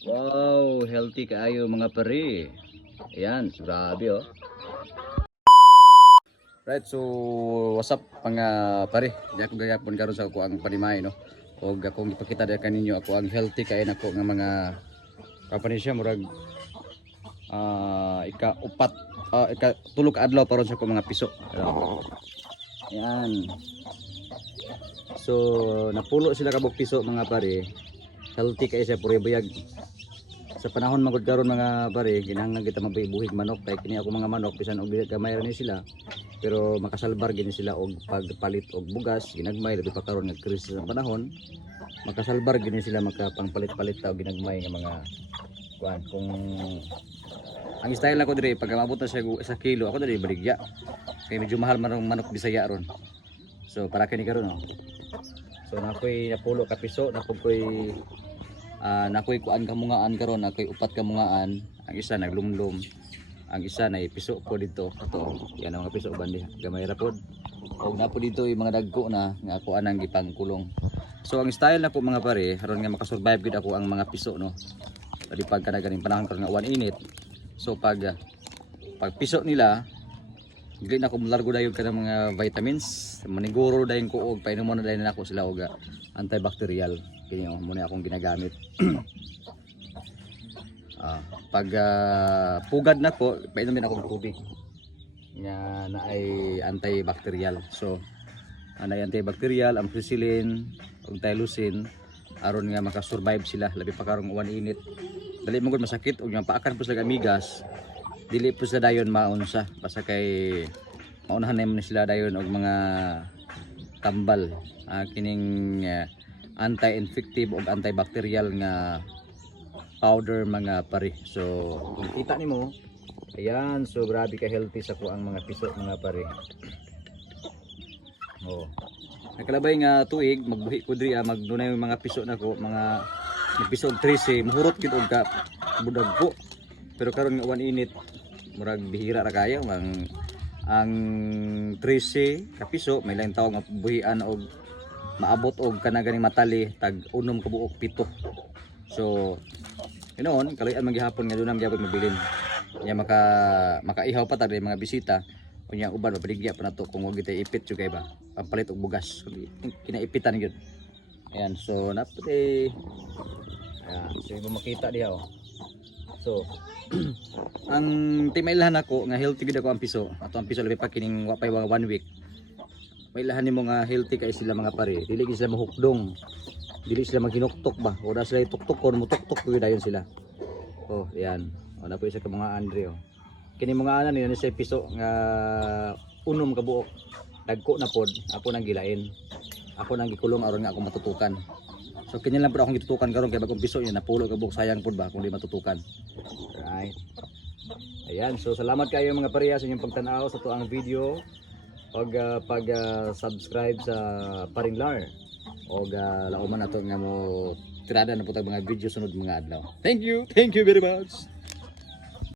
Wow, healthy kaayo mga pare. Ayan, grabe oh. Right, so what's up mga pare? Di ako gayapon karon sa ako ang panimay no. O akong ipakita diri kaninyo ako ang healthy kay nako nga mga company siya murag ika-upat ika-tulog adlaw paron sa ko mga piso. Ayan. So napulo sila kabog piso mga pare. Healthy kay siya pure bayag. Sa panahon magud karon mga pare, kinahanglan kita mabuhig manok kay kini ako mga manok bisan og dili gamay ra ni sila. Pero makasalbar gini sila og pagpalit og bugas, ginagmay labi pa karon nga krisis sa panahon. Makasalbar gini sila makapangpalit-palit ta og ginagmay nga mga kuan kung ang style nako diri pag maabot na siya 1 kilo ako diri baligya. Kay medyo mahal man ang manok Bisaya ron. So para kini karon no. So nakoy napulo ka piso, nakoy nakoy kuan kamungaan karon, nakoy upat kamungaan, ang isa naglumlum, ang isa na piso ko dito. Ito, yan ang mga piso bandi, gamay ra pod. Og napo dito yung mga dagko na nga ako anang gipangkulong. So ang style nako mga pare, haron nga makasurvive gid ako ang mga piso no. Di pag kana ganing panahon karon nga uwan init. So pag piso nila, dili na ko largo dayon kana mga vitamins, maniguro dayon ko og painomon na dayon nako sila og antibacterial. Kini muna akong ginagamit. Pag pugad na ko, painumin akong tubig nga na ay antibacterial. So anay antibacterial, ampicillin ug tylosin aron nga makasurvive sila labi pa karong uwan init. Dali mo gud masakit ug nga paakan po sila amigas. Dili po sila dayon maunsa basta kay maunahan na sila dayon og mga tambal. Kining anti-infective o antibacterial nga powder mga pare. So kung kita nimo, ayan, so grabe ka healthy sa kuang mga piso mga pare. Oh. Nakalabay nga tuig magbuhi ko diri magdunay mga piso nako, mga piso og 13 muhurot gid og ka budag ko. Pero karon nga uwan init, murag bihira ra kayo ang 13 ka piso may lang tawag nga buhian og maabot og kana ganing matali tag unom ka buok pito. So noon kalayan man gihapon nga dunam gyapon mabilin nya makaihaw pa tag mga bisita unya uban mabaligya pa nato kung wag gitay ipit jud kay ba pampalit og bugas kinaipitan gyud. Ayan, so napati so ibo makita diha oh. So ang timailhan ako nga healthy gid ako ang piso. Ato ang piso labi pa kining wa pay 1 week. May lahan nimo nga healthy kay sila mga pare. Dili sila mahukdong. Dili sila maghinuktok ba. Ora sila tuktok kon mutuktok gyud dayon sila. Oh, yan. Na po isa ka mga Andre oh. Kini mga anan ni sa piso nga unom ka buok. Dagko na pod, ako nang gilain. Ako nang gikulong aron nga ako matutukan. So kini lang pod akong gitutukan karon kay bagong piso yan napulo ka buok, sayang pod ba kung di matutukan. Right. Ayan, so salamat kayo mga pareha sa inyong pagtan-aw sa tuang video. Pag-subscribe sa Paringlar o lauman nato nga mo tirada na po tag mga video sunod mga adlaw. Thank you very much.